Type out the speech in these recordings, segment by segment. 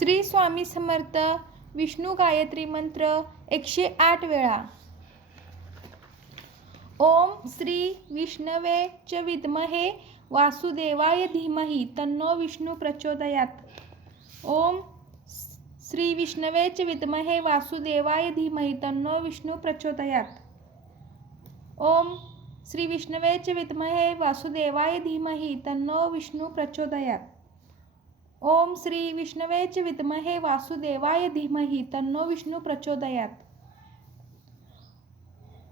श्री स्वामी समर्थ. विष्णू गायत्री मंत्र 108 वेळा. ओम श्री विष्णवे च विद्महे वासुदेवाय धीमहि तन्नो विष्णु प्रचोदयात्. ओम श्री विष्णवे च विद्महे वासुदेवाय धीमहि तन्नो विष्णु प्रचोदयात्. ओम श्री विष्णवे च विद्महे वासुदेवाय धीमहि तन्नो विष्णु प्रचोदयात्. ओम श्री विष्णवे च विद्महे वासुदेवाय धीमहि तन्नो विष्णु प्रचोदयात्. ओम श्री विष्णवे च विद्महे वासुदेवाय धीमहि तन्नो विष्णु प्रचोदयात्.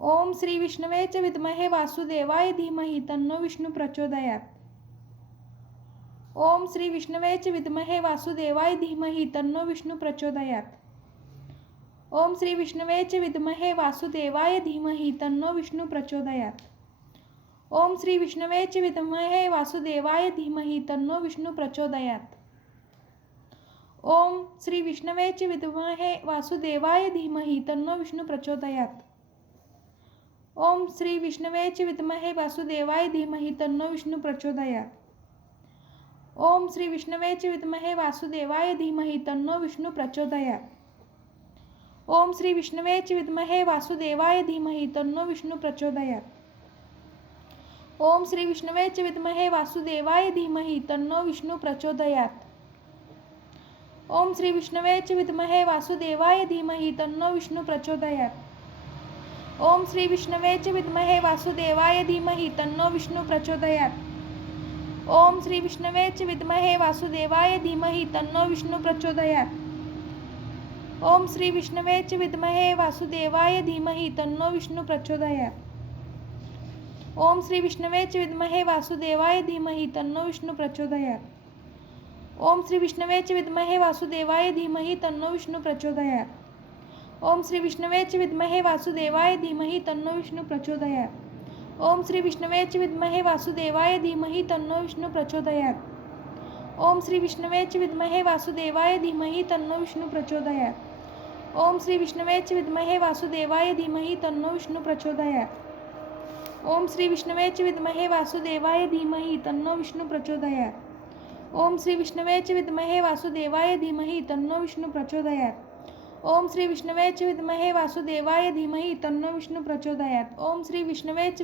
ओम श्री विष्णवे च विद्महे वासुदेवाय धीमहि तन्नो विष्णु प्रचोदयात्. ओम श्री विष्णवे च विद्महे वासुदेवाय धीमहि तन्नो विष्णु प्रचोदयात्. ओम श्री विष्णवे च विद्महे वासुदेवाय धीमहि तन्नो विष्णु प्रचोदयात्. ओम श्री विष्णवे च विद्महे वासुदेवाय धीमहि तन्नो विष्णु प्रचोदयात्. ओम श्री विष्णवे च विद्महे वासुदेवाय धीमहि तन्नो विष्णु प्रचोदयात्. ओम श्री विष्णवे च विद्महे वासुदेवाय धीमहि तन्नो विष्णु प्रचोदयात्. ओम श्री विष्णवे च विद्महे वासुदेवाय धीमहि तन्नो विष्णु प्रचोदयात्. ओम श्री विष्णवे च विद्महे वासुदेवाय धीमहि तन्नो विष्णु प्रचोदयात्. ओम श्री विष्णवे च विद्महे वासुदेवाय धीमहि तन्नो विष्णु प्रचोदयात्. ओम श्री विष्णवे च विद्महे वासुदेवाय धीमहि तन्नो विष्णु प्रचोदयात्. ओम श्री विष्णवे च विद्महे वासुदेवाय धीमहि तन्नो विष्णु प्रचोदयात्. ओम श्री विष्णवे च विद्महे वासुदेवाय धीमहि तन्नो विष्णु प्रचोदयात्. ओम श्री विष्णवे च विद्महे वासुदेवाय धीमहि तन्नो विष्णु प्रचोदयात्. ओम श्री विष्णवे च विद्महे वासुदेवाय धीमहि तन्नो विष्णु प्रचोदयात्. ओम श्री विष्णवे च विद्महे वासुदेवाय धीमहि तन्नो विष्णु प्रचोदयात्. ओम श्री विष्णवे च विद्महे वासुदेवाय धीमहि तन्नो विष्णु प्रचोदयात्. ओम श्री विष्णवे च विद्महे वासुदेवाय धीमहि तन्नो विष्णु प्रचोदयात्. ओम श्री विष्णवे च विद्महे वासुदेवाय धीमहि तन्नो विष्णु प्रचोदयात्. ओम श्री विष्णवे च विद्महे वासुदेवाय धीमहि तन्नो विष्णु प्रचोदयात्. ओम श्री विष्णवे च विद्महे वासुदेवाय धीमहि तन्नो विष्णु प्रचोदयात्. ओम श्री विष्णवे च विद्महे वासुदेवाय धीमहि तन्नो विष्णु प्रचोदयात्. ओम श्री विष्णवे च विद्महे वासुदेवाय धीमहि तन्नो विष्णु प्रचोदयात्. ओम श्री विष्णवे च विद्महे वासुदेवाय धीमहि तन्नो विष्णु प्रचोदयात्. ओम श्री विष्णवे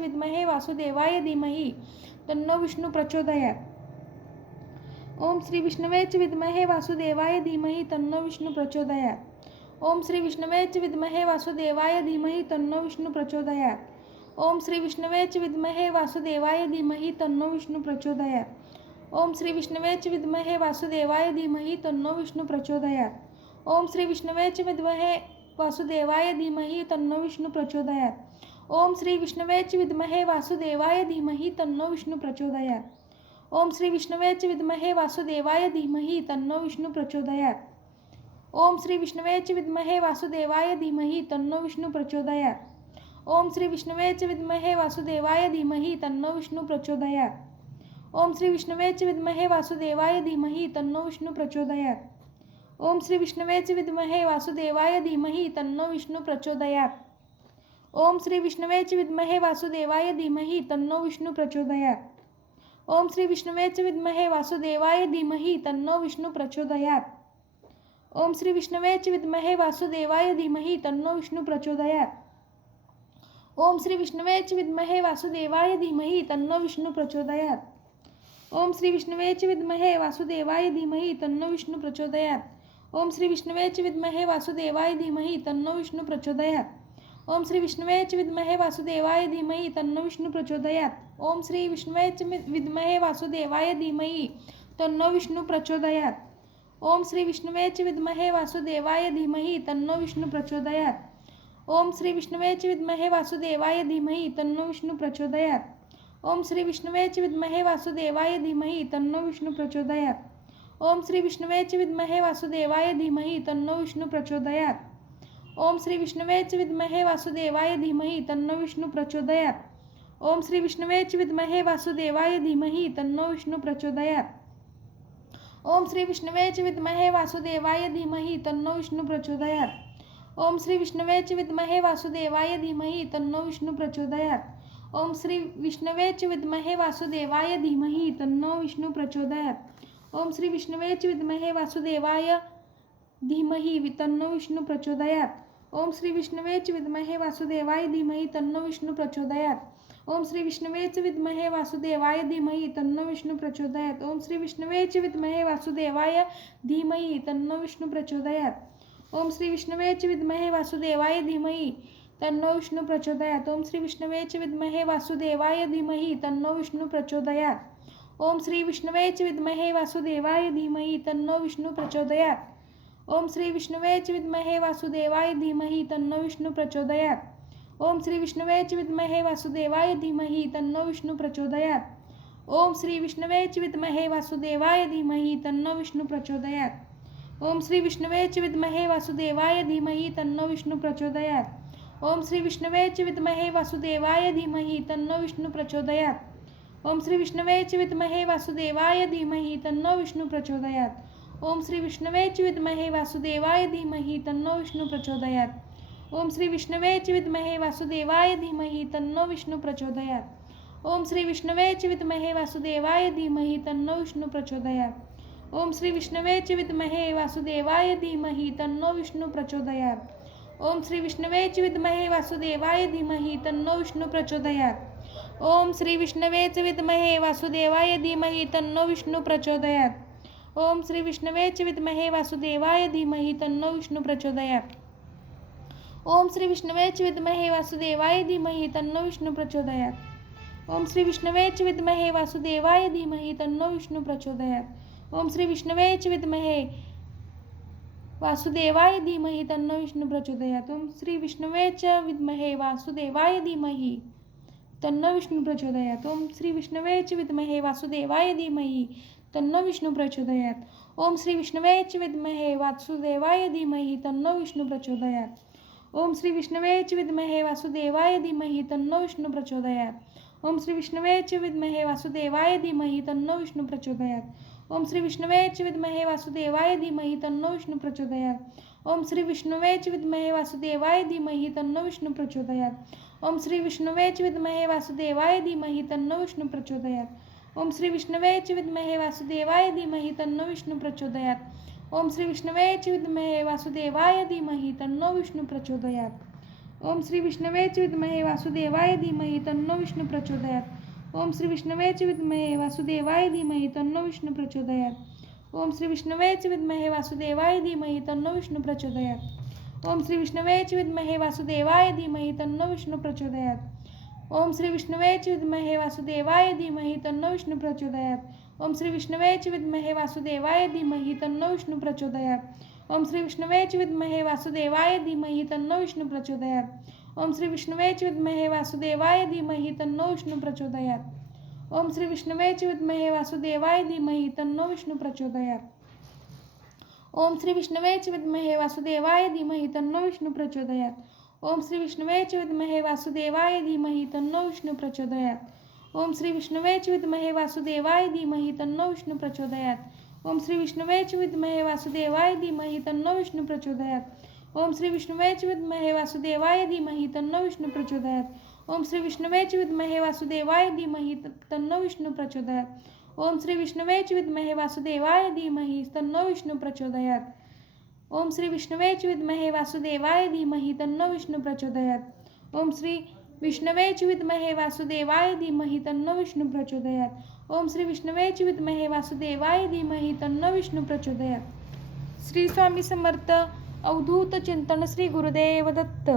च विद्महे वासुदेवाय धीमहि तन्नो विष्णु प्रचोदयात्. ओम श्री विष्णवे च विद्महे वासुदेवाय धीमहि तन्नो विष्णु प्रचोदयात्. ओम श्री विष्णवे च विद्महे वासुदेवाय धीमहि तन्नो विष्णु प्रचोदयात्. ओम श्री विष्णवे च विद्महे वासुदेवाय धीमहि तन्नो विष्णु प्रचोदयात्. ओम श्री विष्णवे च विद्महे वासुदेवाय धीमहि तन्नो विष्णु प्रचोदयात्. ओम श्री विष्णवे च विद्महे वासुदेवाय धीमहि तन्नो विष्णु प्रचोदयात्. ओम श्री विष्णवे च विद्महे वासुदेवाय धीमहि तन्नो विष्णु प्रचोदयात्. ओम श्री विष्णवे च विद्महे वासुदेवाय धीमहि तन्नो विष्णु प्रचोदयात्. ओम श्री विष्णवे च विद्महे वासुदेवाय धीमहि तन्नो विष्णु प्रचोदयात्. ओम श्री विष्णवे च विद्महे वासुदेवाय धीमहि तन्नो विष्णु प्रचोदयात्. ओम श्री विष्णवे च विद्महे वासुदेवाय धीमहि तन्नो विष्णु प्रचोदयात्. ओम श्री विष्णवे च विद्महे वासुदेवाय धीमहि तन्नो विष्णु प्रचोदयात्. ओम श्री विष्णवे च विद्महे वासुदेवाय धीमहि तन्नो विष्णु प्रचोदयात्. ओम श्री विष्णवे च विद्महे वासुदेवाय धीमहि तन्नो विष्णु प्रचोदयात्. ओम श्री विष्णवे च विद्महे वासुदेवाय धीमहि तन्नो विष्णु प्रचोदयात्. ओम श्री विष्णवे च विद्महे वासुदेवाय धीमहि तन्नो विष्णु प्रचोदयात्. ओम श्री विष्णवे च विद्महे वासुदेवाय धीमहि तन्नो विष्णु प्रचोदयात्. ओम श्री विष्णवे च विद्महे वासुदेवाय धीमहि तन्नो विष्णु प्रचोदयात्. ओम श्री विष्णवे च विद्महे वासुदेवाय धीमहि तन्नो विष्णु प्रचोदयात्. ओम श्री विष्णवे च विद्महे वासुदेवाय धीमहि तन्नो विष्णु प्रचोदयात्. ओम श्री विष्णवे च विद्महे वासुदेवाय धीमहि तन्नो विष्णु प्रचोदयात्. ओम श्री विष्णवे च विद्महे वासुदेवाय धीमहि तन्नो विष्णु प्रचोदयात्. ओम श्री विष्णवे च विद्महे वासुदेवाय धीमहि तन्नो विष्णु प्रचोदयात्. ओम श्री विष्णवे च विद्महे वासुदेवाय धीमहि तन्नो विष्णु प्रचोदयात्. ओम श्री विष्णवे च विद्महे वासुदेवाय धीमहि तन्नो विष्णु प्रचोदयात्. ओम श्री विष्णवे च विद्महे वासुदेवाय धीमहि तन्नो विष्णु प्रचोदयात्. ओम श्री विष्णवे च विद्महे वासुदेवाय धीमहि तन्नो विष्णु प्रचोदयात्. ओम श्री विष्णवे च विद्महे वासुदेवाय धीमहि तन्नो विष्णु प्रचोदयात्. ओम श्री विष्णवे च विद्महे वासुदेवाय धीमहि तन्नो विष्णु प्रचोदयात्. ओम श्री विष्णवे च विद्महे वासुदेवाय धीमहि तन्नो विष्णु प्रचोदयात्. ओम श्री विष्णवे च विद्महे वासुदेवाय धीमहि तन्नो विष्णु प्रचोदयात्. ओम श्री विष्णवे च विद्महे वासुदेवाय धीमहि तन्नो विष्णु प्रचोदयात्. ओम श्री विष्णवे च विद्महे वासुदेवाय धीमहि तन्नो विष्णु प्रचोदयात्. ओम श्री विष्णवे च विद्महे वासुदेवाय धीमहि तन्नो विष्णु प्रचोदयात्. ओम श्री विष्णवे च विद्महे वासुदेवाय धीमहि तन्नो विष्णु प्रचोदयात्. ओम श्री विष्णवे च विद्महे वासुदेवाय धीमहि तन्नो विष्णु प्रचोदयात्. ओम श्री विष्णवे च विद्महे वासुदेवाय धीमहि तन्नो विष्णु प्रचोदयात्. ओम श्री विष्णवे च विद्महे वासुदेवाय धीमहि तन्नो विष्णु प्रचोदयात्. ओम श्री विष्णवे च विद्महे वासुदेवाय धीमहि तन्नो विष्णु प्रचोदयात्. ओम श्री विष्णवे च विद्महे वासुदेवाय धीमहि तन्नो विष्णु प्रचोदयात्. ओम श्री विष्णवे च विद्महे वासुदेवाय धीमहि तन्नो विष्णु प्रचोदयात्. ओम श्री विष्णवे च विद्महे वासुदेवाय धीमहि तन्नो विष्णु प्रचोदयात्. ओम श्री विष्णवे च विद्महे वासुदेवाय धीमहि तन्नो विष्णु प्रचोदयात्. ओम श्री विष्णवे च विद्महे वासुदेवाय धीमहि तन्नो विष्णु प्रचोदयात्. ओम श्री विष्णवे च विद्महे वासुदेवाय धीमहि तन्नो विष्णु प्रचोदयात्. ओम श्री विष्णवे च विद्महे वासुदेवाय धीमहि तन्नो विष्णु प्रचोदयात्. ओम श्री विष्णवे च विद्महे वासुदेवाय धीमहि तन्नो विष्णु प्रचोदयात्. ओम श्री विष्णवे च विद्महे वासुदेवाय धीमहि तन्नो विष्णु प्रचोदयात्. ओम श्री विष्णवे च विद्महे वासुदेवाय धीमहि तन्नो विष्णु प्रचोदयात्. ओम श्री विष्णवे च विद्महे वासुदेवाय धीमहि तन्नो विष्णु प्रचोदयात्. ओम श्री विष्णवे च विद्महे वासुदेवाय धीमहि तन्नो विष्णु प्रचोदयात्. ओम श्री विष्णवे च विद्महे वासुदेवाय धीमहि तन्नो विष्णु प्रचोदयात्. ओम श्री विष्णवे च विद्महे वासुदेवाय धीमहि तन्नो विष्णु प्रचोदयात्. ओम श्री विष्णवे च विद्महे वासुदेवाय धीमहि तन्नो विष्णु प्रचोदयात्. ओम श्री विष्णवे च विद्महे वासुदेवाय धीमहि तन्नो विष्णु प्रचोदयात्. ओम श्री विष्णवे च विद्महे वासुदेवाय धीमहि तन्नो विष्णु प्रचोदयात्. ओम श्री विष्णवे च विद्महे वासुदेवाय धीमहि तन्नो विष्णु प्रचोदयात्. ओम श्री विष्णवे च विद्महे वासुदेवाय धीमहि तन्नो विष्णु प्रचोदयात्. ओम श्री विष्णवे च विद्महे वासुदेवाय धीमहि तन्नो विष्णु प्रचोदयात्. ओम श्री विष्णवे च विद्महे वासुदेवाय धीमहि तन्नो विष्णु प्रचोदयात्. ओम श्री विष्णवे च विद्महे वासुदेवाय धीमहि तन्नो विष्णु प्रचोदयात्. ओम श्री विष्णवे च विद्महे वासुदेवाय धीमहि तन्नो विष्णु प्रचोदयात्. ओम श्री विष्णवे च विद्महे वासुदेवाय धीमहि तन्नो विष्णु प्रचोदयात्. ओम श्री विष्णवे च विद्महे वासुदेवाय धीमहि तन्नो विष्णु प्रचोदयात्. ओम श्री विष्णवे च विद्महे वासुदेवाय धीमहि तन्नो विष्णु प्रचोदयात्. ओम श्री विष्णवे च विद्महे वासुदेवाय धीमहि तन्नो विष्णु प्रचोदयात्. ओम श्री विष्णवे च विद्महे वासुदेवाय धीमहि तन्नो विष्णु प्रचोदयात्. ओम श्री विष्णवे च विद्महे वासुदेवाय धीमहि तन्नो विष्णु प्रचोदयात्. ओम श्री विष्णवे च विद्महे वासुदेवाय धीमहि तन्नो विष्णु प्रचोदयात्. ओम श्री विष्णवे च विद्महे वासुदेवाय धीमहि तन्नो विष्णु प्रचोदयात्. ओम श्री विष्णवे च विद्महे वासुदेवाय धीमहि तन्नो विष्णु प्रचोदयात्. ओम श्री विष्णवे च विद्महे वासुदेवाय धीमहि तन्नो विष्णु प्रचोदयात्. ओम श्री विष्णवे च विद्महे वासुदेवाय धीमहि तन्नो विष्णु प्रचोदयात्. ओम श्री विष्णवे च विद्महे वासुदेवाय धीमहि तन्नो विष्णु प्रचोदयात्. ओम श्री विष्णवे च विद्महे वासुदेवाय धीमहि तन्नो विष्णु प्रचोदयात्. ओम श्री विष्णवे च विद्महे वासुदेवाय धीमहि तन्नो विष्णु प्रचोदयात्. ओम श्री विष्णवे च विद्महे वासुदेवाय धीमहि तन्नो विष्णु प्रचोदयात्. ओम श्री विष्णवे च विद्महे वासुदेवाय धीमहि तन्नो विष्णु प्रचोदयात्. ओम श्री विष्णवे च विद्महे वासुदेवाय धीमहि तन्नो विष्णु प्रचोदयात्. श्री स्वामी समर्थ. अवधूत चिंतन. श्री गुरुदेव दत्त.